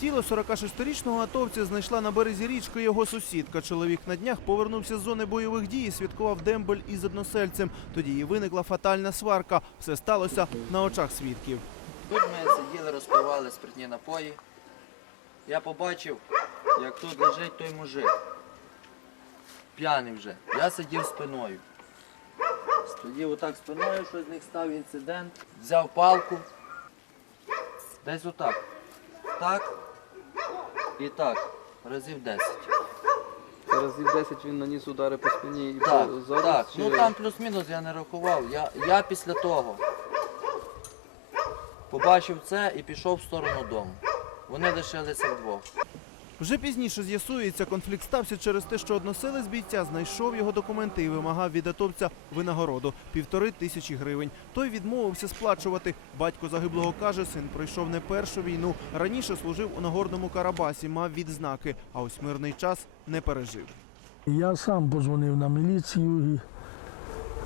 Тіло 46-річного атовця знайшла на березі річки його сусідка. Чоловік на днях повернувся з зони бойових дій і святкував дембель із односельцем. Тоді і виникла фатальна сварка. Все сталося на очах свідків. Тут ми сиділи, розпивали спиртні напої. Я побачив, як тут лежить той мужик. П'яний вже. Я сидів спиною. Тоді отак спиною, що з них став інцидент. Взяв палку. Десь отак. Так. І так. Разів 10. Разів 10 він наніс удари по спині і Так, по ззаду, так. чи- Ну там плюс-мінус я не рахував. Я, я після того побачив це і пішов в сторону дому. Вони лишилися вдвох. Вже пізніше з'ясується, конфлікт стався через те, що односелець бійця знайшов його документи і вимагав від атовця винагороду півтори тисячі гривень. Той відмовився сплачувати. Батько загиблого каже, син пройшов не першу війну. Раніше служив у Нагорному Карабасі, мав відзнаки, а ось мирний час не пережив. Я сам позвонив на міліцію,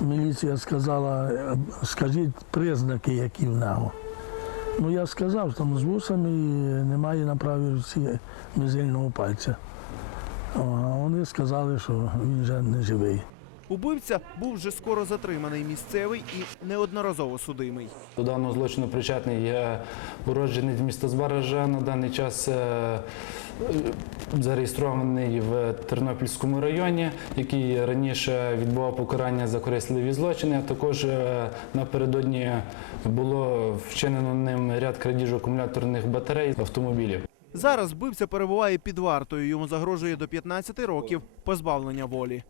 і міліція сказала, е, скажіть признаки, які в нього. Ну я сказав, там з вусами немає на правій руці мізильного пальця. А вони сказали, що він вже не живий. Убивця був вже скоро затриманий місцевий і неодноразово судимий. До даного злочину причетний є уродженець міста Збаража. На даний час е, е, зареєстрований в Тернопільському районі, який раніше відбував покарання за корисливі злочини. Також е, напередодні було вчинено ним ряд крадіжок акумуляторних батарей автомобілів. Зараз вбивця перебуває під вартою. Йому загрожує до 15 років позбавлення волі.